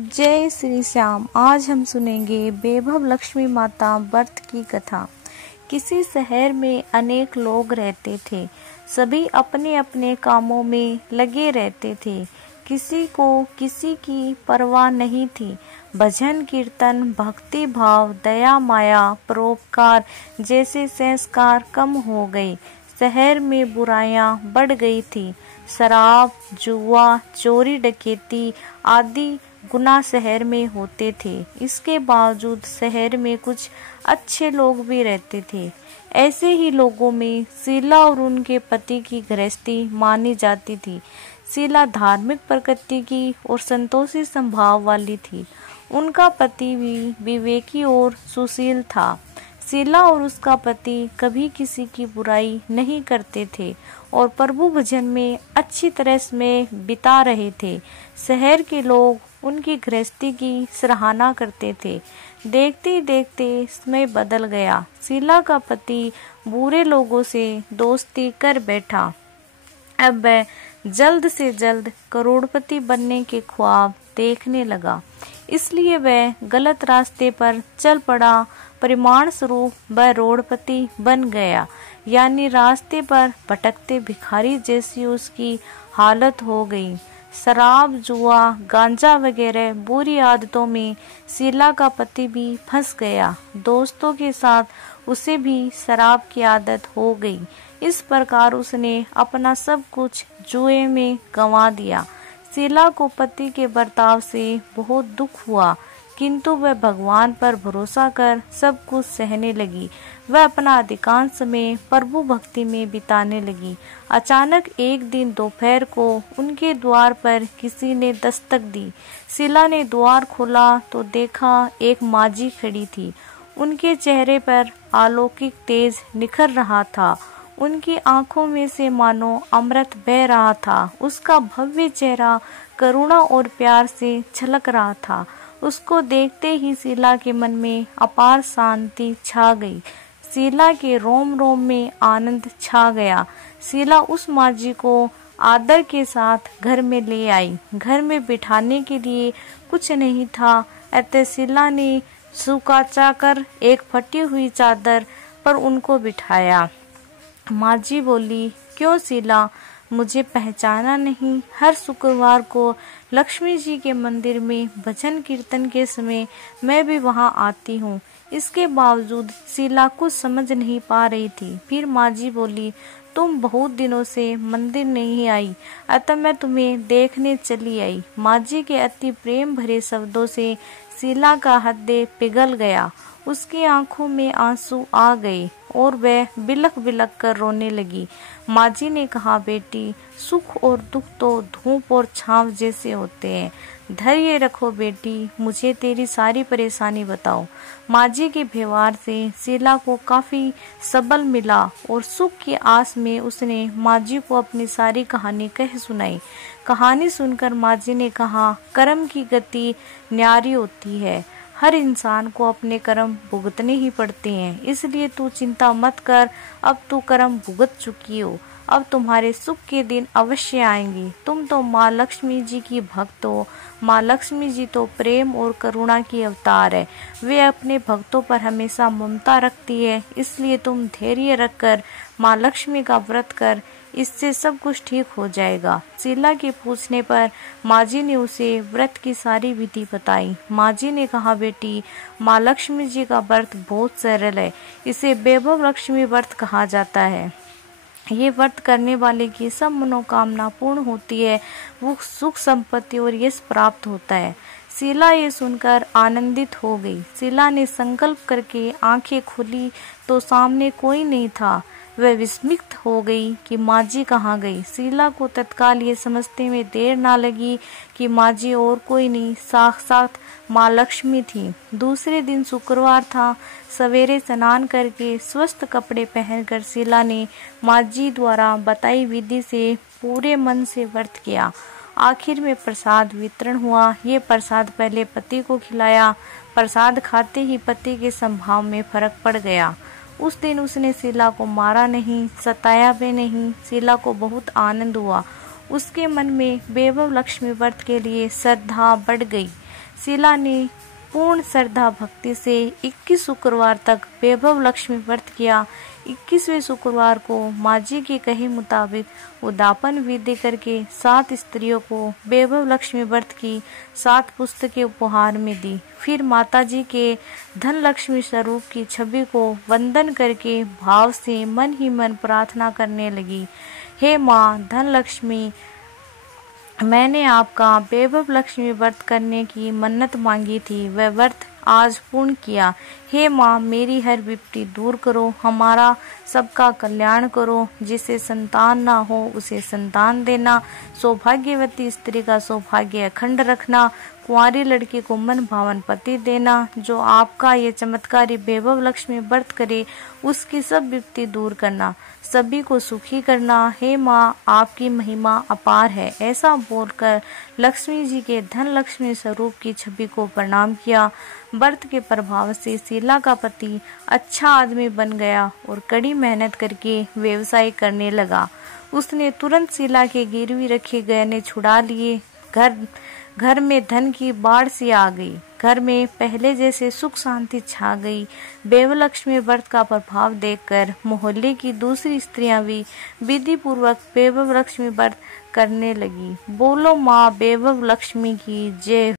जय श्री श्याम। आज हम सुनेंगे वैभव लक्ष्मी माता व्रत की कथा। किसी शहर में अनेक लोग रहते थे। सभी अपने अपने कामों में लगे रहते थे। किसी को किसी की परवाह नहीं थी। भजन कीर्तन, भक्ति भाव, दया माया, परोपकार जैसे संस्कार कम हो गए। शहर में बुराइयां बढ़ गई थी। शराब, जुआ, चोरी डकैती आदि गुनाह शहर में होते थे। इसके बावजूद शहर में कुछ अच्छे लोग भी रहते थे। ऐसे ही लोगों में शीला और उनके पति की गृहस्थी मानी जाती थी। शीला धार्मिक प्रकृति की और संतोषी स्वभाव वाली थी। उनका पति भी विवेकी और सुशील था। शीला और उसका पति कभी किसी की बुराई नहीं करते थे और प्रभु भजन में अच्छी तरह समय बिता रहे थे। शहर के लोग उनकी गृहस्थी की सराहना करते थे। देखते देखते समय बदल गया। शीला का पति बुरे लोगों से दोस्ती कर बैठा। अब वह जल्द से जल्द करोड़पति बनने के ख्वाब देखने लगा, इसलिए वह गलत रास्ते पर चल पड़ा। परिणाम स्वरूप वह करोड़पति बन गया, यानी रास्ते पर भटकते भिखारी जैसी उसकी हालत हो गई। शराब, जुआ, गांजा वगैरह बुरी आदतों में शीला का पति भी फंस गया। दोस्तों के साथ उसे भी शराब की आदत हो गई। इस प्रकार उसने अपना सब कुछ जुए में गंवा दिया। शीला को पति के बर्ताव से बहुत दुख हुआ, किंतु वह भगवान पर भरोसा कर सब कुछ सहने लगी। वह अपना अधिकांश समय प्रभु भक्ति में बिताने लगी। अचानक एक दिन दोपहर को उनके द्वार पर किसी ने दस्तक दी। शीला ने द्वार खोला तो देखा एक माजी खड़ी थी। उनके चेहरे पर अलौकिक तेज निखर रहा था। उनकी आंखों में से मानो अमृत बह रहा था। उसका भव्य चेहरा करुणा और प्यार से छलक रहा था। उसको देखते ही शीला के मन में अपार शांति छा गई। शीला के रोम रोम में आनंद छा गया। शीला उस माजी को आदर के साथ घर में ले आई। घर में बिठाने के लिए कुछ नहीं था, अतः शीला ने सुकाचा कर एक फटी हुई चादर पर उनको बिठाया। माजी बोली, क्यों शीला, मुझे पहचाना नहीं? हर शुक्रवार को लक्ष्मी जी के मंदिर में भजन कीर्तन के समय मैं भी वहां आती हूँ। इसके बावजूद शीला कुछ समझ नहीं पा रही थी। फिर माजी बोली, तुम बहुत दिनों से मंदिर नहीं आई, अतः मैं तुम्हें देखने चली आई। माजी के अति प्रेम भरे शब्दों से शीला का हृदय पिघल गया। उसकी आंखों में आंसू आ गए और वह बिलख बिलख कर रोने लगी। माजी ने कहा, बेटी, सुख और दुख तो धूप और छांव जैसे होते हैं। धैर्य रखो बेटी, मुझे तेरी सारी परेशानी बताओ। माजी के व्यवहार से शीला को काफी सबल मिला और सुख की आस में उसने माजी को अपनी सारी कहानी कह सुनाई। कहानी सुनकर माजी ने कहा, कर्म की गति न्यारी होती है। हर इंसान को अपने कर्म भुगतने ही पड़ते हैं, इसलिए तू चिंता मत कर। अब तू कर्म भुगत चुकी हो, अब तुम्हारे सुख के दिन अवश्य आएंगे। तुम तो माँ लक्ष्मी जी की भक्त हो। माँ लक्ष्मी जी तो प्रेम और करुणा की अवतार है। वे अपने भक्तों पर हमेशा ममता रखती है, इसलिए तुम धैर्य रखकर माँ लक्ष्मी का व्रत कर, इससे सब कुछ ठीक हो जाएगा। शीला के पूछने पर माजी ने उसे व्रत की सारी विधि बताई। माजी ने कहा, बेटी, माँ लक्ष्मी जी का व्रत बहुत सरल है। इसे वैभव लक्ष्मी व्रत कहा जाता है। ये व्रत करने वाले की सब मनोकामना पूर्ण होती है। वो सुख संपत्ति और यश प्राप्त होता है। शीला ये सुनकर आनंदित हो गई। शीला ने संकल्प करके आंखें खोली तो सामने कोई नहीं था। वह विस्मित हो गई कि माजी कहाँ गई। शीला को तत्काल ये समझने में देर ना लगी कि माजी और कोई नहीं, साक्षात माँ लक्ष्मी थी। दूसरे दिन शुक्रवार था। सवेरे स्नान करके स्वस्थ कपड़े पहनकर शीला ने माजी द्वारा बताई विधि से पूरे मन से व्रत किया। आखिर में प्रसाद वितरण हुआ। ये प्रसाद पहले पति को खिलाया। प्रसाद खाते ही पति के स्वभाव में फर्क पड़ गया। उस दिन उसने शीला को मारा नहीं, सताया भी नहीं। शीला को बहुत आनंद हुआ। उसके मन में वैभव लक्ष्मी व्रत के लिए श्रद्धा बढ़ गई। शीला ने पूर्ण श्रद्धा भक्ति से 21 शुक्रवार तक वैभव लक्ष्मी व्रत किया। 21वें शुक्रवार को माँ जी के कहे मुताबिक उद्यापन विधि करके 7 स्त्रियों को वैभव लक्ष्मी व्रत की 7 पुस्तकें उपहार में दी। फिर माता जी के धन लक्ष्मी स्वरूप की छवि को वंदन करके भाव से मन ही मन प्रार्थना करने लगी, हे माँ धन लक्ष्मी, मैंने आपका वैभव लक्ष्मी व्रत करने की मन्नत मांगी थी, वह व्रत आज पूर्ण किया। हे माँ, मेरी हर विपत्ति दूर करो, हमारा सबका कल्याण करो, जिसे संतान ना हो उसे संतान देना, सौभाग्यवती स्त्री का सौभाग्य अखंड रखना, कुंवारी लड़की को मन भावन पति देना, जो आपका ये चमत्कारी वैभव लक्ष्मी व्रत करे उसकी सब विपत्ति दूर करना, सभी को सुखी करना। हे माँ, आपकी महिमा अपार है। ऐसा बोलकर लक्ष्मी जी के धन लक्ष्मी स्वरूप की छवि को प्रणाम किया। व्रत के प्रभाव से शीला का पति अच्छा आदमी बन गया और कड़ी मेहनत करके व्यवसाय करने लगा। उसने तुरंत शीला के गिरवी रखे गहने छुड़ा लिए। घर में धन की बाढ़ सी आ गई। घर में पहले जैसे सुख शांति छा गई। वैभव लक्ष्मी व्रत का प्रभाव देखकर मोहल्ले की दूसरी स्त्रियां भी विधि पूर्वक वैभव लक्ष्मी व्रत करने लगी। बोलो माँ वैभव लक्ष्मी की जय।